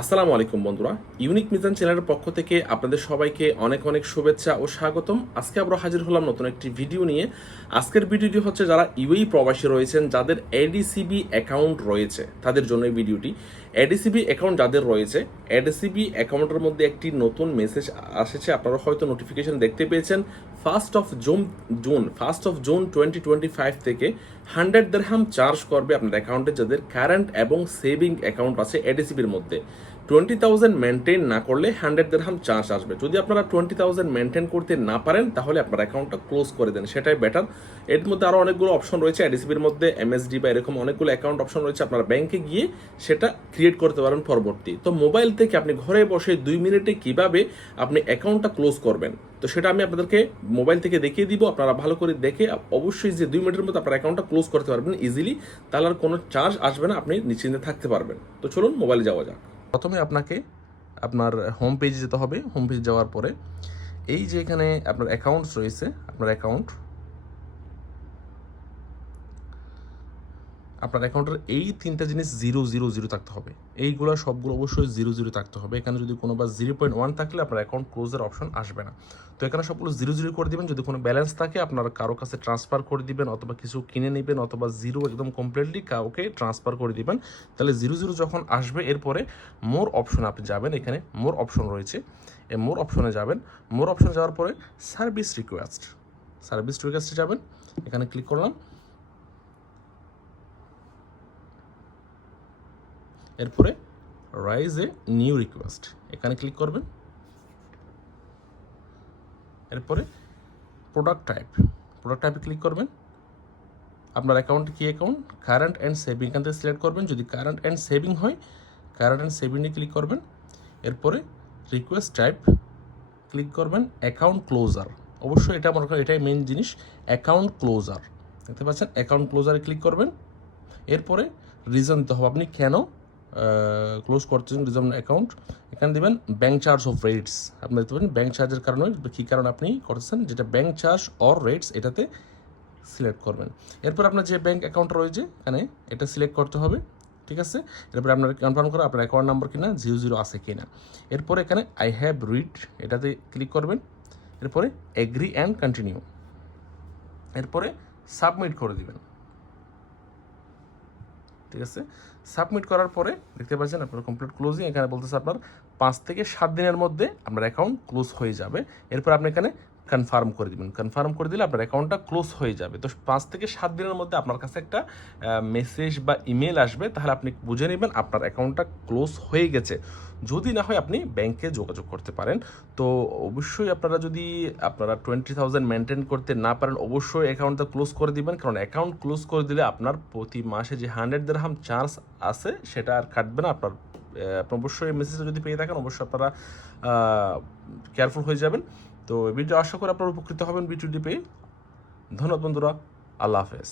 আসসালামু আলাইকুম বন্ধুরা। ইউনিক মিজান চ্যানেলের পক্ষ থেকে আপনাদের সবাইকে অনেক অনেক শুভেচ্ছা ও স্বাগতম। আজকে আমরা হাজির হলাম নতুন একটি ভিডিও নিয়ে। আজকের ভিডিওটি হচ্ছে যারা ইউএই প্রবাসী রয়েছেন, যাদের এডিসিবি অ্যাকাউন্ট রয়েছে, তাদের জন্য এই ভিডিওটি। এডিসিবি অ্যাকাউন্ট যাদের রয়েছে এডিসিবি অ্যাকাউন্টের মধ্যে একটি নতুন মেসেজ এসেছে আপনারা হয়তো নোটিফিকেশন দেখতে পেয়েছেন। First of June June first of June twenty twenty five থেকে হান্ড্রেড দেড়হাম চার্জ করবে আপনার অ্যাকাউন্টে যাদের কারেন্ট এবং সেভিং অ্যাকাউন্ট আছে এডিসিবির মধ্যে। টোয়েন্টি থাউজেন্ড মেনটেন না করলে হান্ড্রেড দেড়হাম চার্জ আসবে। যদি আপনারা টোয়েন্টি থাউজেন্ড মেনটেন করতে না পারেন, তাহলে আপনার অ্যাকাউন্টটা ক্লোজ করে দেন। সেটাই বেটার এর মধ্যে আরও অনেকগুলো অপশন রয়েছে। এডিসিবির মধ্যে এমএসডি বা এরকম অনেকগুলো অ্যাকাউন্ট অপশন রয়েছে। আপনার ব্যাংকে গিয়ে সেটা ক্রিয়েট করতে পারেন পরবর্তী। তো মোবাইল থেকে আপনি ঘরে বসে দুই মিনিটে কীভাবে আপনি অ্যাকাউন্টটা ক্লোজ করবেন? তো সেটা আমি আপনাদেরকে মোবাইল থেকে দেখিয়ে দিব। আপনারা ভালো করে দেখে অবশ্যই যে দুই মিনিটের মধ্যে আপনার অ্যাকাউন্টটা ক্লোজ করতে পারবেন ইজিলি তাহলে আর কোনো চার্জ আসবে না। আপনি নিশ্চিন্তে থাকতে পারবেন। তো চলুন মোবাইলে যাওয়া যাক। প্রথমে আপনাকে আপনার হোম পেজে যেতে হবে। হোম পেজ যাওয়ার পরে এই যে এখানে আপনার অ্যাকাউন্টস রয়েছে, আপনার অ্যাকাউন্ট আপনার অ্যাকাউন্টের এই তিনটা জিনিস জিরো জিরো জিরো থাকতে হবে। এইগুলো সবগুলো অবশ্যই জিরো জিরো থাকতে হবে। এখানে যদি কোনো বা জিরো পয়েন্ট ওয়ান থাকলে আপনার অ্যাকাউন্ট ক্লোজের অপশন আসবে না। তো এখানে সবগুলো জিরো জিরো করে দিবেন। যদি কোনো ব্যালেন্স থাকে, আপনার কারও কাছে ট্রান্সফার করে দিবেন অথবা কিছু কিনে নেবেন অথবা জিরো একদম কমপ্লিটলি কাউকে ট্রান্সফার করে দিবেন, তাহলে জিরো জিরো যখন আসবে, এরপরে মোর অপশন আপনি যাবেন। এখানে মোর অপশন রয়েছে। এই মোর অপশনে যাবেন। মোর অপশনে যাওয়ার পরে সার্ভিস রিকোয়েস্ট সার্ভিস রিকোয়েস্টে যাবেন। এখানে ক্লিক করলাম। এরপরে রাইজ এ নিউ রিকোয়েস্ট এখানে ক্লিক করবেন। এরপরে প্রোডাক্ট টাইপ প্রোডাক্ট টাইপে ক্লিক করবেন। আপনার অ্যাকাউন্ট কি অ্যাকাউন্ট কারেন্ট অ্যান্ড সেভিং এখান থেকে সিলেক্ট করবেন। যদি কারেন্ট অ্যান্ড সেভিং হয় কারেন্ট অ্যান্ড সেভিংয়ে ক্লিক করবেন। এরপরে রিকোয়েস্ট টাইপ ক্লিক করবেন। অ্যাকাউন্ট ক্লোজার অবশ্যই এটা মনে করেন, এটাই মেন জিনিস। অ্যাকাউন্ট ক্লোজার দেখতে পাচ্ছেন? অ্যাকাউন্ট ক্লোজারে ক্লিক করবেন। এরপরে রিজন দিতে হবে। আপনি কেন ক্লোজ করছেন রিজন অ্যাকাউন্ট এখানে দেবেন ব্যাঙ্ক চার্জ অফ রেটস আপনি দেখতে পারেন ব্যাঙ্ক চার্জের কারণে কী কারণে আপনি করতেছেন? যেটা ব্যাঙ্ক চার্জ অর রেটস এটাতে সিলেক্ট করবেন। এরপর আপনার যে ব্যাঙ্ক অ্যাকাউন্ট রয়েছে, এখানে এটা সিলেক্ট করতে হবে, ঠিক আছে? এরপরে আপনার কনফার্ম করা আপনার অ্যাকাউন্ট নাম্বার কিনা জিরো জিরো আছে কিনা। এরপরে এখানে আই হ্যাভ রিড এটাতে ক্লিক করবেন। এরপরে এগ্রি অ্যান্ড কন্টিনিউ এরপরে সাবমিট করে দিবেন। ঠিক আছে? সাবমিট করার পরে দেখতে পাচ্ছেন আপনার কমপ্লিট ক্লোজিং এখানে বলতেছে আপনার পাঁচ থেকে সাত দিনের মধ্যে আপনার অ্যাকাউন্ট ক্লোজ হয়ে যাবে। এরপর আপনি এখানে কনফার্ম করে দিবেন। কনফার্ম করে দিলে আপনার অ্যাকাউন্টটা ক্লোজ হয়ে যাবে। তো পাঁচ থেকে সাত দিনের মধ্যে আপনার কাছে একটা মেসেজ বা ইমেল আসবে, তাহলে আপনি বুঝে নেবেন আপনার অ্যাকাউন্টটা ক্লোজ হয়ে গেছে। যদি না হয় আপনি ব্যাংকে যোগাযোগ করতে পারেন। তো অবশ্যই আপনারা যদি আপনারা টোয়েন্টি থাউজেন্ড মেনটেন করতে না পারেন, অবশ্যই অ্যাকাউন্টটা ক্লোজ করে দিবেন। কারণ অ্যাকাউন্ট ক্লোজ করে দিলে আপনার প্রতি মাসে যে হান্ড্রেড দেড়হাম চার্জ আছে, সেটা আর কাটবে না। আপনার আপনি অবশ্যই মেসেজটা যদি পেয়ে থাকেন, অবশ্যই আপনারা কেয়ারফুল হয়ে যাবেন। তো ভিডিও আশা করি আপনারা উপকৃত হবেন ভিডিওটি পেয়ে। ধন্যবাদ বন্ধুরা আল্লাহ হাফেজ।